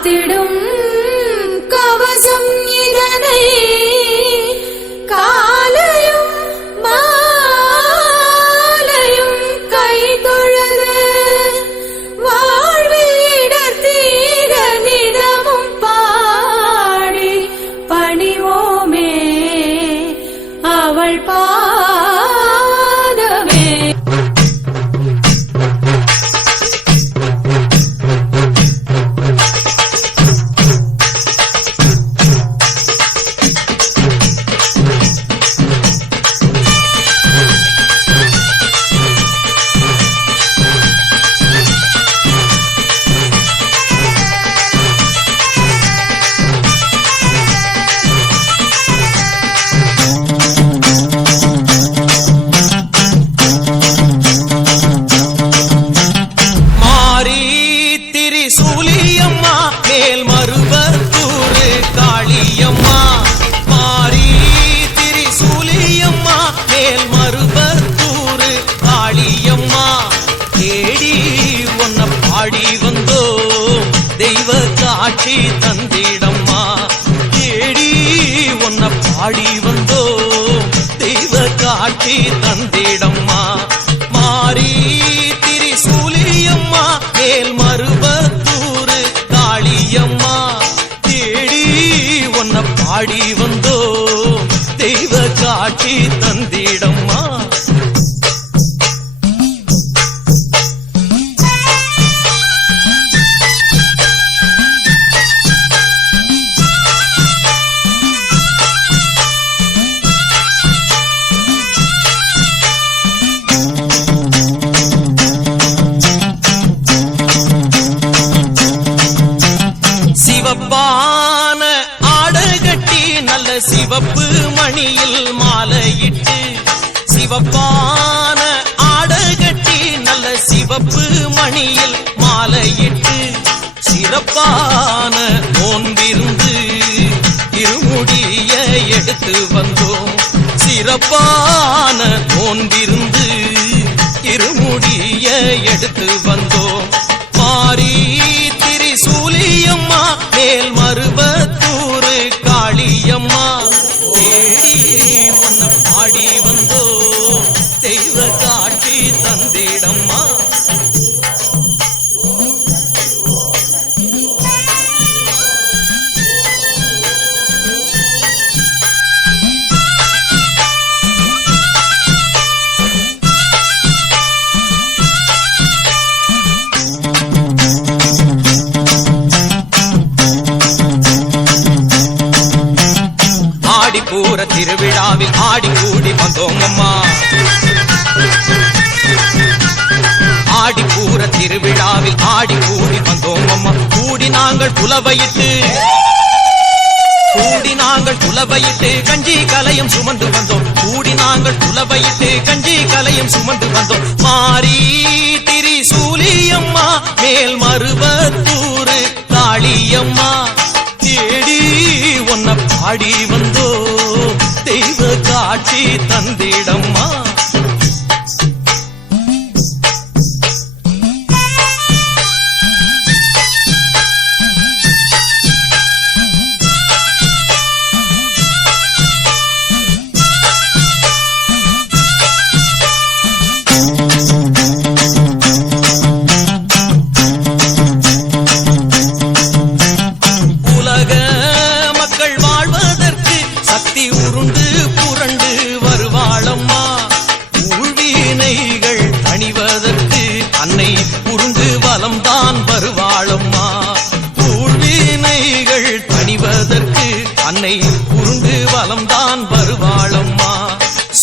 காத்திடும். தேடி உன்னை பாடி வந்தோ தெய்வ காட்சி தந்திடம்மா. தேடி உன்னை பாடி வந்தோ தெய்வ காட்சி தந்திடம்மா. மாறி திரிசூலியம்மா. மேல் மருவத்தூரு காளியம்மா. தேடி உன்னை பாடி வந்தோ தெய்வ காட்சி மணியில் மாலையிட்டு சிவப்பான ஆடகட்டி நல்ல சிவப்பு மணியில் மாலையிட்டு சிறப்பான ஓன்பிருந்து இருமுடிய எடுத்து வந்தோம். சிறப்பான ஓன்பிருந்து இருமுடிய எடுத்து வந்தோம். குலவையிட்டு. கூடி நாங்கள் குலவையிட்டு கஞ்சி கலையும் சுமந்து வந்தோம். கூடி நாங்கள் குலவையிட்டு கஞ்சி கலையும் சுமந்து வந்தோம். மாறி திரி சூலியம்மா மேல் மருவத்தூரு காளியம்மா தேடி உன்னை பாடி வந்தோ தெய்வ காட்சி தந்திடம்மா. அன்னை புரிந்து வலம்தான் வருவாளம்மா. ஊழ்வினைகள் தணிவதற்கு அன்னை புரிந்து வலம்தான் வருவாளம்மா.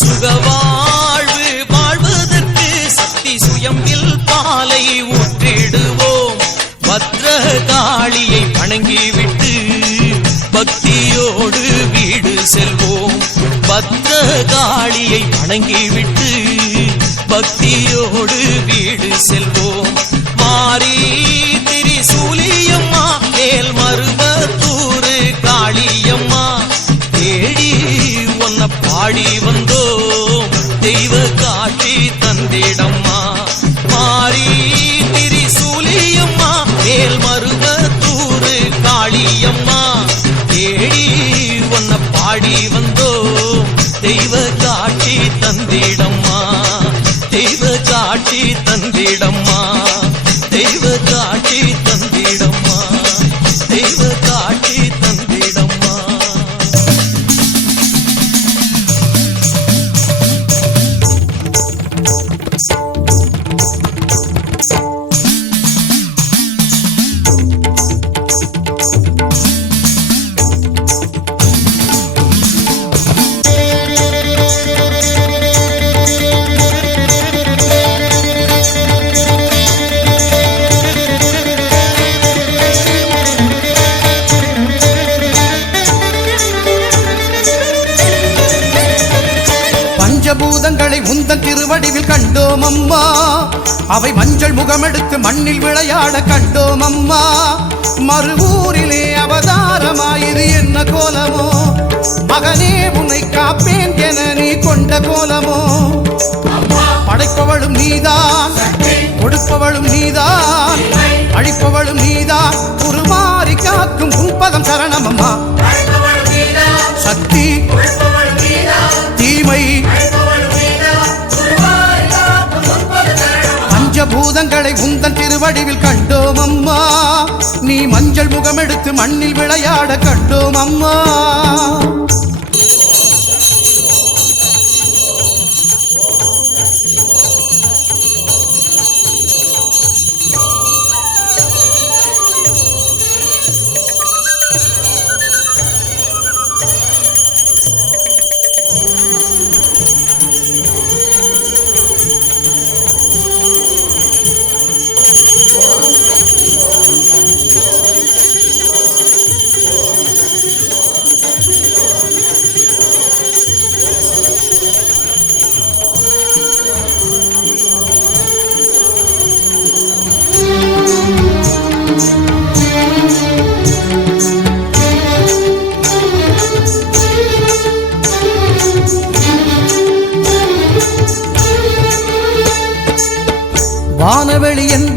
சுகவாழ்வு வாழ்வதற்கு சக்தி சுயம்பில் பாலை ஊற்றிடுவோம். பத்ரகாளியை வணங்கிவிட்டு பக்தியோடு வீடு செல்வோம். பத்ரகாளியை வணங்கிவிட்டு பக்தியோடு வீடு செல்வோம். மாறி திரிசூலியம்மா மேல் மருமத்தூரு காளியம்மா. தேடி ஒன்ன பாடி வந்தோம். தெய்வ காட்டி தந்திடம்மா. மாறி திரிசூலியம்மா மேல் மருமத்தூரு காளியம்மா. தேடி ஒன்ன பாடி வந்தோம். தெய்வ காட்டி தந்திடம்மா. ಚಿತ್ತ உந்தன் திருவடிவில் கண்டோம் அம்மா. அவை மஞ்சள் முகமெடுத்து மண்ணில் விளையாட கண்டோம் அம்மா. மறுவூரிலே அவதாரமாயிரு என்ன கோலமோ. மகனே உன்னை காப்பேன் என நீ கொண்ட கோலமோ. படைப்பவளும் நீதான். கொடுப்பவளும் நீதான். அழிப்பவளும் நீதான். உருமாறி காக்கும் உன் பதம் சரணம் அம்மா. சக்தி பூதங்களை உந்தன் திருவடிவில் கண்டோம் அம்மா. நீ மஞ்சள் முகமெடுத்து மண்ணில் விளையாட கண்டோம் அம்மா.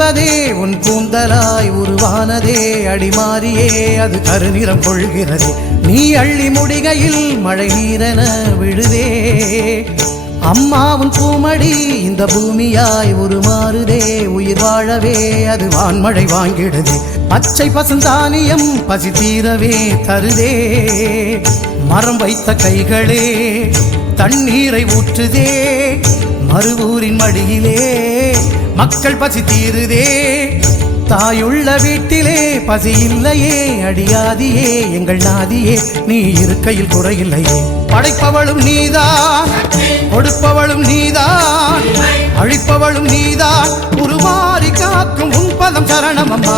வானவெளி உன் கூந்தலாய் உருவானதே அடிமாறியே அது கருநிறம் கொள்கிறதே. நீ அள்ளி முடிகையில் மழை நீரென விழுதே. அம்மாவும் பூமடி இந்த பூமியாய் உருமாறுதே. உயிர் வாழவே அது வான்மழை வாங்கிடுதே. பச்சை பசுந்தானியம் பசி தீரவே தருதே. மரம் வைத்த கைகளே தண்ணீரை ஊற்றுதே. மறுவூரின் மடியிலே மக்கள் பசி தீருதே. தாயுள்ள வீட்டிலே பசி இல்லையே அடியாதியே எங்கள் நாதியே நீ இருக்கையில் குறையில்லையே. படைப்பவளும் நீதான் கொடுப்பவளும் நீதான் அழிப்பவளும் நீதான் உருமாறி காக்கும் உன் பதம் சரணம் அம்மா.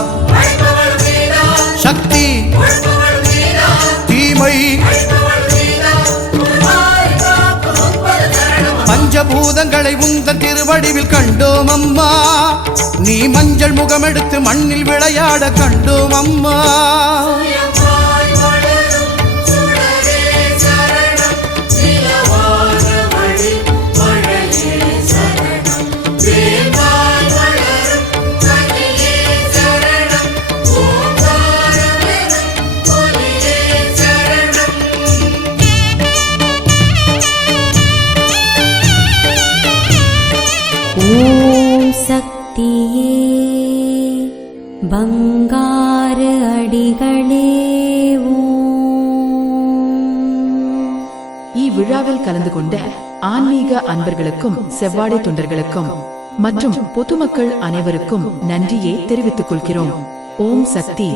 சக்தி தீமை பஞ்சபூதங்களை உந்தன் திருவடிவில் கண்டோம் அம்மா நீ மஞ்சள் முகமெடுத்து மண்ணில் விளையாட கண்டோம் அம்மா பங்காறு அடிகளே இவ்விழாவில் கலந்து கொண்ட ஆன்மீக அன்பர்களுக்கும் செவ்வாடை தொண்டர்களுக்கும் மற்றும் பொதுமக்கள் அனைவருக்கும் நன்றியை தெரிவித்துக் கொள்கிறோம் ஓம் சக்தி